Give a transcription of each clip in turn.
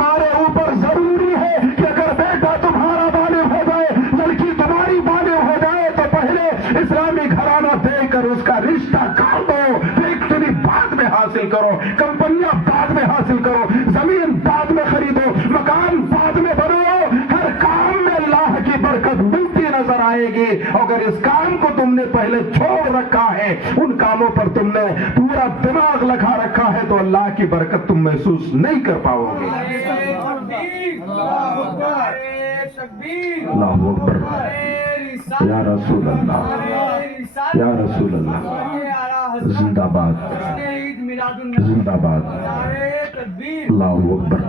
ہمارے اوپر ضروری ہے کہ اگر بیٹا تمہارا بالغ ہو جائے، لڑکی تمہاری بالغ ہو جائے تو پہلے اسلامی گھرانہ دے کر اس کا رشتہ کر دو، فیکٹری بعد میں حاصل کرو، کمپنیاں بعد میں حاصل کرو، زمین بعد میں خریدو، مکان بعد میں بنو، ہر کام میں اللہ کی برکت ملتی نظر آئے گی۔ اگر اس کام کو تم نے پہلے چھوڑ رکھا ہے، ان کاموں پر تم نے پورا دماغ لگا رکھا ہے، تو اللہ کی برکت تم محسوس نہیں کر پاؤ گے۔ اللہ اکبر، یا رسول اللہ، یا رسول اللہ، زندہ باد، زندہ باد، اللہ اکبر۔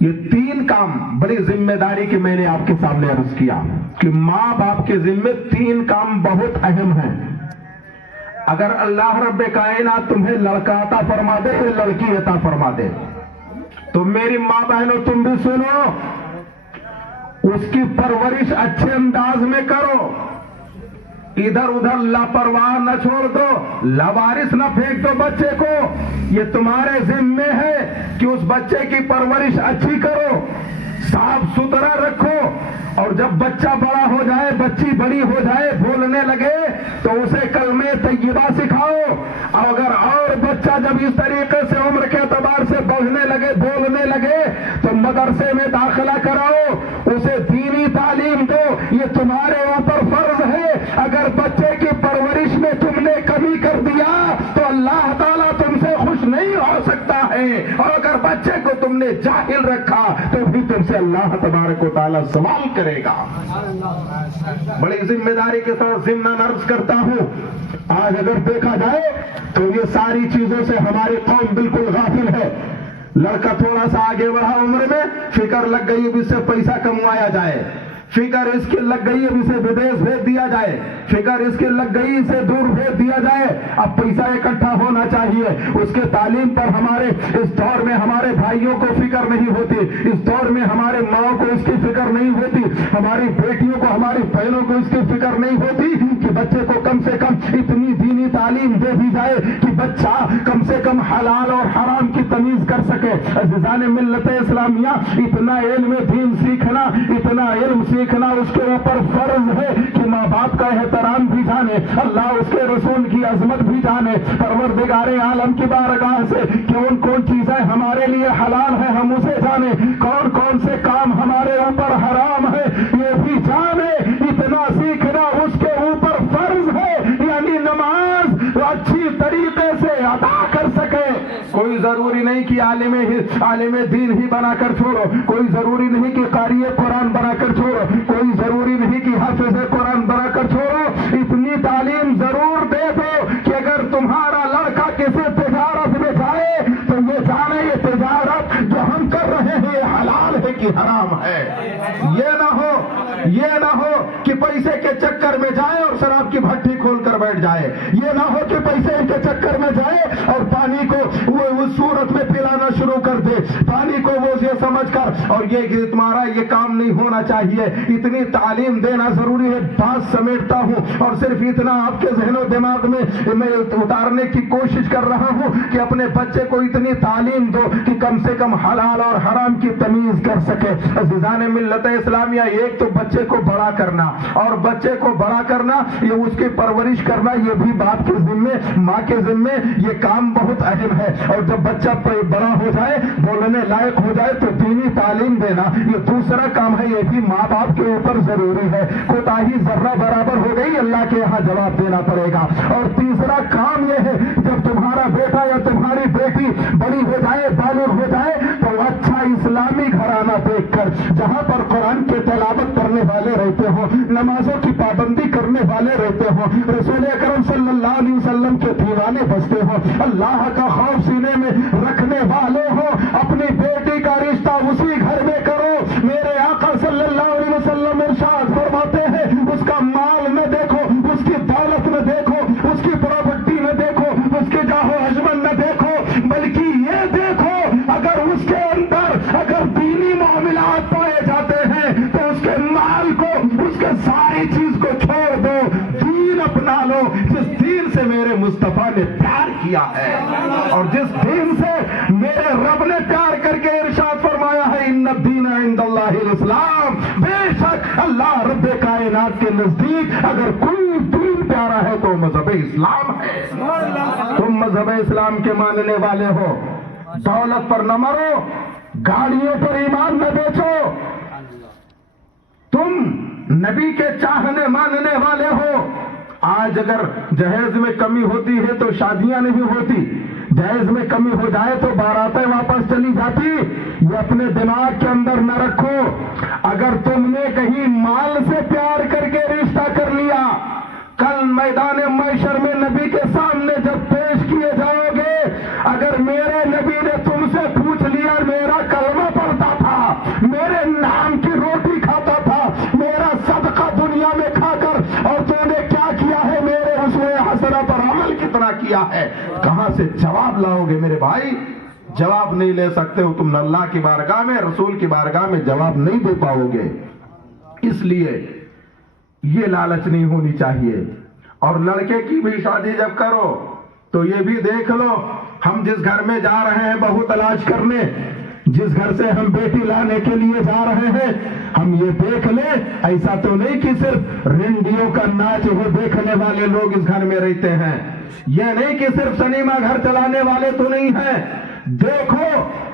یہ تین کام بڑی ذمہ داری کی میں نے آپ کے سامنے عرض کیا کہ ماں باپ کے ذمے تین کام بہت اہم ہیں۔ اگر اللہ رب کائنات تمہیں لڑکا عطا فرما دے، لڑکی عطا فرما دے، تو میری ماں بہنوں تم بھی سنو، اس کی پرورش اچھے انداز میں کرو، ادھر ادھر لاپرواہ نہ چھوڑ دو، لاوارث نہ پھینک دو بچے کو۔ یہ تمہارے ذمے ہے کہ اس بچے کی پرورش اچھی کرو، صاف ستھرا رکھو، اور جب بچہ بڑا ہو جائے، بچی بڑی ہو جائے، بولنے لگے تو اسے کلمہ طیبہ سکھاؤ۔ اور بچہ جب اس طریقے سے عمر کے اعتبار سے بڑھنے لگے، بولنے لگے، تو مدرسے میں داخلہ کراؤ، اسے دینی تعلیم دو، یہ تمہارے اوپر فرض ہے۔ اگر بچے کی پرورش میں تم نے کمی کر دیا تو اللہ تعالیٰ تم سے خوش نہیں ہو سکتا ہے، اور اگر بچے کو تم نے جاہل رکھا تو بھی تم سے اللہ تبارک و تعالیٰ سوال کرے گا۔ بڑی ذمہ داری کے ساتھ ضمن عرض کرتا ہوں، آج اگر دیکھا جائے تو یہ ساری چیزوں سے ہماری قوم بالکل غافل ہے۔ لڑکا تھوڑا سا آگے بڑھا عمر میں، فکر لگ گئی اب اس سے پیسہ کموایا جائے، فکر اس کی لگ گئی اب اسے ودیش بھیج دیا جائے، فکر اس کی لگ گئی اسے دور بھیج دیا جائے، اب پیسہ اکٹھا ہونا چاہیے۔ اس کے تعلیم پر ہمارے اس دور میں ہمارے بھائیوں کو فکر نہیں ہوتی، اس دور میں ہمارے ماں کو اس کی فکر نہیں ہوتی، ہماری بیٹیوں کو، ہماری بہنوں کو اس کی فکر نہیں ہوتی کہ بچے کو کم سے کم اتنی دینی تعلیم دے دی جائے کہ بچہ کم سے کم حلال اور حرام کی تمیز کر سکے۔ عزیزان ملت اسلامیہ، اتنا علم دین سیکھنا، اتنا علم سیکھنا اس کے اوپر فرض ہے کہ ماں باپ کا احترام بھی جانے، اللہ اس کے رسول کی عظمت بھی جانے، پروردگار عالم کی بارگاہ سے کون کون چیزیں ہمارے لیے حلال ہیں ہم اسے جانے، کون کون سے کام ہمارے اوپر حرام ہے یہ بھی جانے۔ اتنا سیکھنا اس کے اوپر فرض ہے، یعنی نماز وہ اچھی طریقے سے ادا کر سکے۔ کوئی ضروری نہیں کہ عالم دین ہی بنا کر چھوڑو، کوئی ضروری نہیں کہ قاری قرآن بنا کر چھوڑو، کوئی ضروری نہیں کہ حافظ قرآن بنا کر چھوڑو، اتنی تعلیم ضرور دے دو کہ اگر تمہارا لڑکا کسی تجارت میں جائے تو یہ جانے یہ تجارت جو ہم کر رہے ہیں یہ حلال ہے کہ حرام ہے۔ یہ نہ ہو کہ پیسے کے چکر میں جائے اور شراب کی بھٹی کھول کر بیٹھ جائے، یہ نہ ہو کہ پیسے کے چکر میں جائے اور پانی کو وہ اس صورت میں پلانا شروع کر دے، پانی کو وہ یہ سمجھ کر، اور یہ تمہارا یہ کام نہیں ہونا چاہیے۔ اتنی تعلیم دینا ضروری ہے۔ بات سمیٹتا ہوں اور صرف اتنا آپ کے ذہن و دماغ میں اتارنے کی کوشش کر رہا ہوں کہ اپنے بچے کو اتنی تعلیم دو کہ کم سے کم حلال اور حرام کی تمیز کر سکے۔ عزیزان ملت اسلامیہ، ایک تو بچے کو بڑا کرنا، اور بچے کو بڑا کرنا یہ اس کی پرورش کرنا یہ بھی باپ کے ذمے، ماں کے ذمے، یہ کام بہت اہم ہے۔ اور جب بچہ بڑا ہو جائے، بولنے لائق ہو جائے تو دینی تعلیم دینا یہ دوسرا کام ہے، یہ بھی ماں باپ کے اوپر ضروری ہے۔ کوتاہی ذرہ برابر ہو گئی اللہ کے یہاں جواب دینا پڑے گا۔ اور تیسرا کام یہ ہے، جب تمہارا بیٹا یا تمہاری بیٹی بڑی ہو جائے، بالغ ہو جائے، تو اچھا اسلامی گھرانہ دیکھ کر جہاں پر قرآن کے تلاوت کرنے والے رہتے ہوں، نمازوں کی پابندی کرنے والے رہتے ہوں، رسول اکرم صلی اللہ علیہ وسلم کے دیوانے بستے ہوں، اللہ کا خوف سینے میں رکھنے والے ہوں، اپنی بیٹی کا رشتہ اسی گھر میں کرو۔ میرے آقا صلی اللہ علیہ وسلم ارشاد فرماتے ہیں، اس کا مال نہ دیکھو، اس کی دولت نہ دیکھو، اس کی پراپرٹی نہ دیکھو، اس کے جاہ و اجمل نہ دیکھو، بلکہ یہ دیکھو اگر اس کے اندر اگر دینی معاملات پائے جاتے ہیں تو اس کے مال کو، اس کے ساری چیز کو چھوڑ دو، دین اپنا لو، جس دین سے میرے مصطفیٰ نے پیار کیا ہے اور جس دین سے میرے رب نے پیار کر کے ارشاد عند اللہ الاسلام، بے شک اللہ رب کائنات کے نزدیک اگر کوئی دین پیارا ہے تو مذہب اسلام ہے۔ تم مذہب اسلام کے ماننے والے ہو، دولت پر نہ مرو، گاڑیوں پر ایمان نہ بیچو، تم نبی کے چاہنے ماننے والے ہو۔ آج اگر جہیز میں کمی ہوتی ہے تو شادیاں نہیں ہوتی، جہیز میں کمی ہو جائے تو باراتیں واپس چلی جاتی۔ یہ اپنے دماغ کے اندر نہ رکھو۔ اگر تم نے کہیں مال سے پیار کر کے رشتہ کر لیا، کل میدان محشر میں نبی کے سامنے جب پیش کیے جاؤ گے، اگر میرے نبی نے تم سے پوچھ لیا میرا کلمہ پڑھتا تھا، میرے نام کی روٹی کھاتا تھا، میرا صدقہ دنیا میں کھا کر، اور تو نے کیا کیا ہے، میرے اسوہ حسنہ پر عمل کتنا کیا ہے، کہاں سے جواب لاؤ گے میرے بھائی؟ جواب نہیں لے سکتے ہو تم، اللہ کی بارگاہ میں، رسول کی بارگاہ میں جواب نہیں دے پاؤ گے۔ اس لیے یہ لالچ نہیں ہونی چاہیے۔ اور لڑکے کی بھی شادی جب کرو تو یہ بھی دیکھ لو، ہم جس گھر میں جا رہے ہیں بہو تلاش کرنے، جس گھر سے ہم بیٹی لانے کے لیے جا رہے ہیں، ہم یہ دیکھ لیں ایسا تو نہیں کہ صرف رنڈیوں کا ناچ وہ دیکھنے والے لوگ اس گھر میں رہتے ہیں، یہ نہیں کہ صرف سنیما گھر چلانے والے تو نہیں ہیں، دیکھو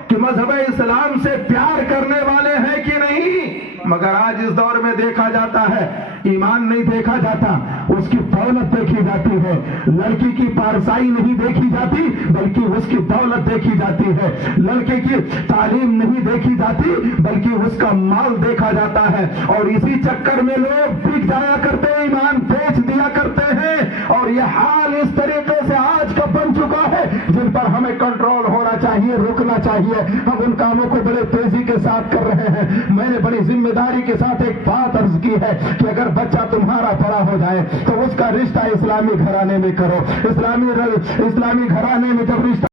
کہ مذہب اسلام سے پیار کرنے والے ہیں کہ نہیں۔ مگر آج اس دور میں دیکھا جاتا ہے، ایمان نہیں دیکھا جاتا، اس کی دولت دیکھی جاتی ہے، لڑکی کی پارسائی نہیں دیکھی جاتی بلکہ اس کی دولت دیکھی جاتی ہے، لڑکے کی تعلیم نہیں دیکھی جاتی بلکہ اس کا مال دیکھا جاتا ہے، اور اسی چکر میں لوگ بک جایا کرتے ہیں، ایمان بیچ دیا کرتے ہیں، اور یہ حال اس طریقے سے آج کا بن چکا ہے جن پر ہمیں کنٹرول ہونا چاہیے، روکنا چاہیے۔ ہم ان کاموں کو بڑے تیزی کے ساتھ کر رہے ہیں۔ میں نے بڑی ذمہ داری کے ساتھ ایک بات عرض کی ہے کہ اگر بچہ تمہارا بڑا ہو جائے تو اس کا رشتہ اسلامی گھرانے میں کرو۔ اسلامی گھرانے میں جب رشتہ